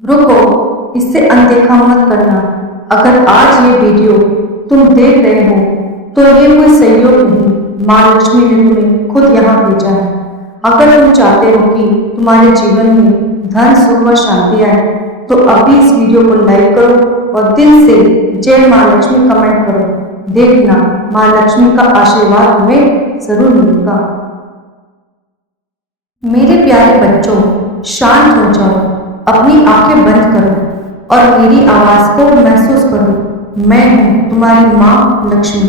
रुको, इससे अनदेखा मत करना। अगर आज ये वीडियो तुम देख रहे हो तो ये कोई सहयोग नहीं, माँ लक्ष्मी ने तुम्हें खुद यहाँ भेजा है। अगर तुम चाहते हो कि तुम्हारे जीवन में धन सुख व शांति आए तो अभी इस वीडियो को लाइक करो और दिल से जय माँ लक्ष्मी कमेंट करो। देखना, माँ लक्ष्मी का आशीर्वाद तुम्हें जरूर मिलेगा। मेरे प्यारे बच्चों, शांत हो जाओ, अपनी आंखें बंद करो और मेरी आवाज को महसूस करो। मैं हूँ तुम्हारी माँ लक्ष्मी,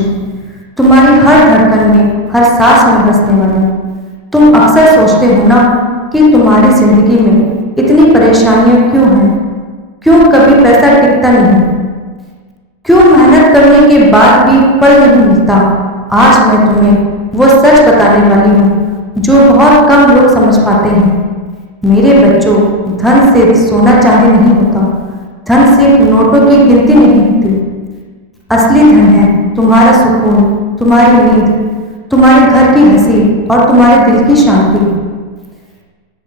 तुम्हारी हर धड़कन में, हर सांस में बसने वाली। तुम अक्सर सोचते हो ना कि तुम्हारी जिंदगी में इतनी परेशानियां क्यों हैं? क्यों कभी पैसा टिकता नहीं? क्यों मेहनत करने के बाद भी फल नहीं मिलता? आज मैं तुम्हें वो सच बताने वाली हूँ जो बहुत कम लोग समझ पाते हैं। मेरे बच्चों, धन से सोना चांदी नहीं होता, धन सिर्फ नोटों की गिनती नहीं होती। असली धन है तुम्हारा सुकून, तुम्हारी नींद, तुम्हारे घर की हंसी और तुम्हारे दिल की शांति।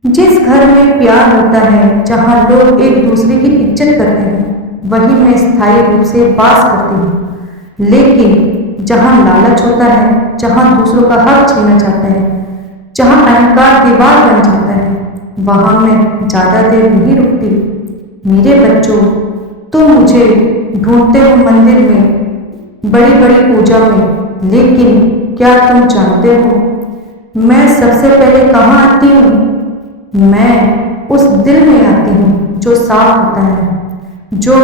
जिस घर में प्यार होता है, जहाँ लोग एक दूसरे की इज्जत करते हैं, वही मैं स्थायी रूप से वास करती हूँ। लेकिन जहाँ लालच होता है, जहाँ दूसरों का हक छीना चाहता है, जहाँ अहंकार दीवार बन जाता है, वहाँ मैं ज़्यादा देर नहीं रुकती। मेरे बच्चों, तुम मुझे ढूंढते हो मंदिर में, बड़ी बड़ी पूजा में, लेकिन क्या तुम जानते हो मैं सबसे पहले कहाँ आती हूँ? मैं उस दिल में आती हूँ जो साफ होता है, जो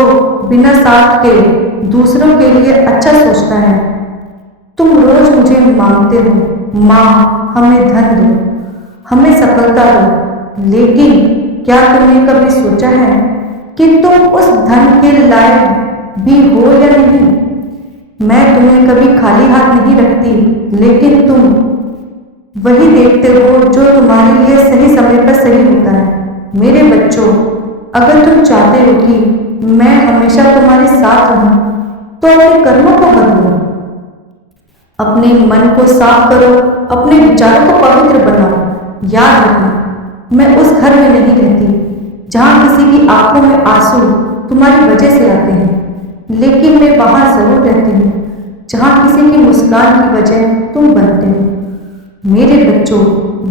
बिना स्वार्थ के दूसरों के लिए अच्छा सोचता है। तुम रोज मुझे मांगते हो, माँ हमें धन दो, हमें सफलता दो, लेकिन क्या तुमने कभी सोचा है कि तुम उस धन के लायक भी हो या नहीं? मैं तुम्हें कभी खाली हाथ नहीं रखती, लेकिन तुम वही देखते हो जो तुम्हारे लिए सही समय पर सही होता है। मेरे बच्चों, अगर तुम चाहते हो कि मैं हमेशा तुम्हारे साथ रहूं, तो अपने कर्मों को बदलो, अपने मन को साफ करो, अपने विचारों को पवित्र बनाओ। याद रखना, मैं उस घर में नहीं रहती जहाँ किसी की आंखों में आंसू तुम्हारी वजह से आते हैं, लेकिन मैं वहाँ जरूर रहती हूँ जहाँ किसी की मुस्कान की वजह तुम बनते हो। मेरे बच्चों,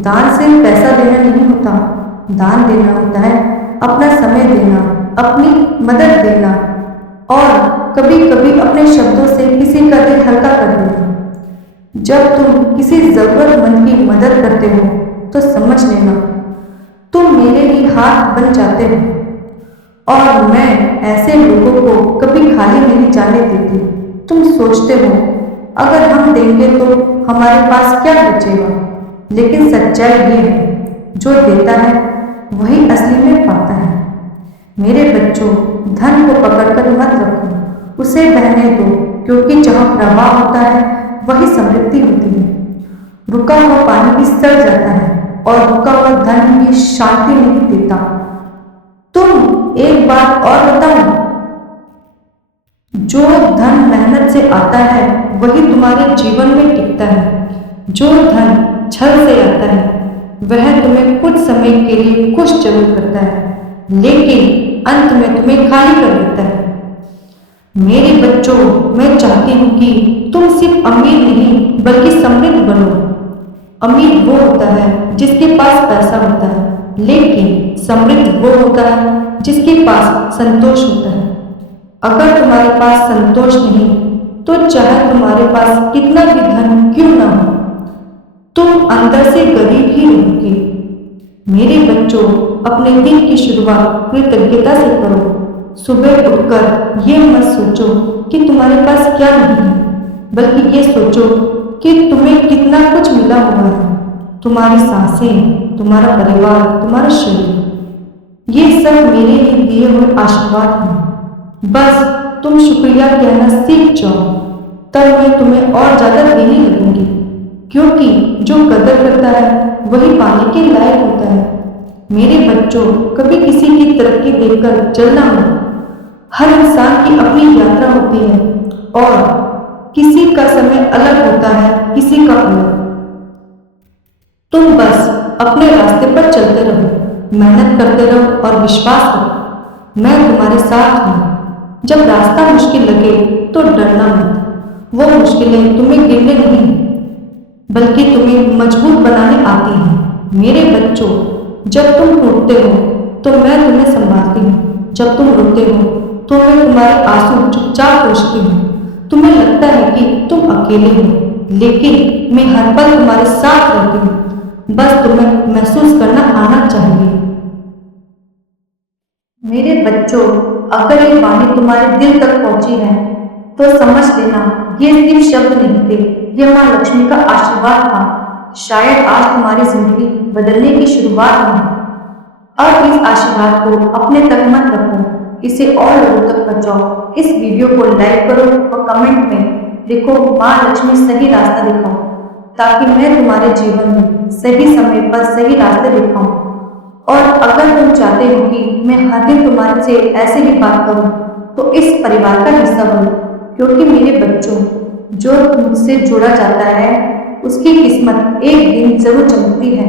दान सिर्फ पैसा देना नहीं होता, दान देना होता है अपना समय देना, अपनी मदद देना और कभी कभी अपने शब्दों से किसी का दिल हल्का कर देना। जब तुम किसी जरूरतमंद की मदद करते हो तो समझ लेना तुम मेरे ही हाथ बन जाते हो। और मैं ऐसे लोगों को कभी खाली नहीं जाने देती। तुम सोचते हो अगर हम देंगे तो हमारे पास क्या बचेगा, लेकिन सच्चाई ये है, जो देता है वही असली में पाता है। मेरे बच्चों, धन को पकड़कर मत रखो, उसे बहने दो, क्योंकि जहाँ प्रवाह होता है वही समृद्धि होती है। रुका हुआ पानी भी सड़ जाता है और रुका हुआ धन भी शांति नहीं देता। तुम एक बात और बताओ, जो धन मेहनत से आता है वही तुम्हारे जीवन में टिकता है। जो धन छल से आता है वह तुम्हें कुछ समय के लिए खुश जरूर करता है, लेकिन अंत में तुम्हें खाली कर देता है। मेरे बच्चों, मैं चाहती हूँ कि तुम सिर्फ अमीर नहीं बल्कि समृद्ध बनो। अमीर वो होता है जिसके पास पैसा होता है, लेकिन समृद्ध वो होता है जिसके पास संतोष होता है। अगर तुम्हारे पास संतोष नहीं तो चाहे तुम्हारे पास कितना भी धन क्यों ना हो, तुम अंदर से गरीब ही रहोगे। मेरे बच्चों, अपने दिन की शुरुआत कृतज्ञता से करो। सुबह उठकर ये मत सोचो कि तुम्हारे पास क्या नहीं है, बल्कि ये सोचो कि तुम्हें कितना कुछ मिला हुआ है। तुम्हारी सांसें, तुम्हारा परिवार, तुम्हारा शरीर, ये सब मेरे लिए दिए हुए आशीर्वाद हैं। बस तुम शुक्रिया कहना सीख जाओ, तब मैं तुम्हें और ज्यादा देने लगूंगी, क्योंकि जो कदर करता है वही पाने के लायक होता है। मेरे बच्चों, कभी किसी की तरक्की देखकर जलना मत। हर इंसान की अपनी यात्रा होती है और किसी का समय अलग होता है, किसी का अलग। तुम बस अपने रास्ते पर चलते रहो, मेहनत करते रहो और विश्वास रखो। मैं तुम्हारे साथ हूँ। जब रास्ता मुश्किल लगे तो डरना मत। वो मुश्किलें तुम्हें गिरने नहीं बल्कि तुम्हें मजबूत बनाने आती हैं। मेरे बच्चों, जब तुम टूटते हो तो मैं तुम्हें संभालती हूँ। जब तुम रोते हो तो मैं तुम्हारे आंसू चुपचाप पोंछती हूँ। तुम्हें लगता है कि तुम अकेले हो, लेकिन मैं हर पल तुम्हारे साथ रहती हूँ। बस तुम्हें महसूस करना आना चाहिए। मेरे बच्चों, अगर ये वाणी तुम्हारे दिल तक पहुंची है तो समझ लेना, ये सिर्फ शब्द नहीं थे, ये माँ लक्ष्मी का आशीर्वाद था। शायद आज तुम्हारी जिंदगी बदलने की शुरुआत हुई। अब इस आशीर्वाद को अपने तक मत रखो, इसे और लोगों तक पहुंचाओ। इस वीडियो को लाइक करो और कमेंट में लिखो, माँ लक्ष्मी सही रास्ता दिखाओ, ताकि मैं तुम्हारे जीवन में सही समय पर सही रास्ते दिखाऊं। और अगर तुम चाहते हो कि मैं हर दिन तुम्हारे से ऐसे ही बात करूं, तो इस परिवार का हिस्सा बनो, क्योंकि मेरे बच्चों, जो मुझसे जुड़ा जाता है उसकी किस्मत एक दिन जरूर चमकती है।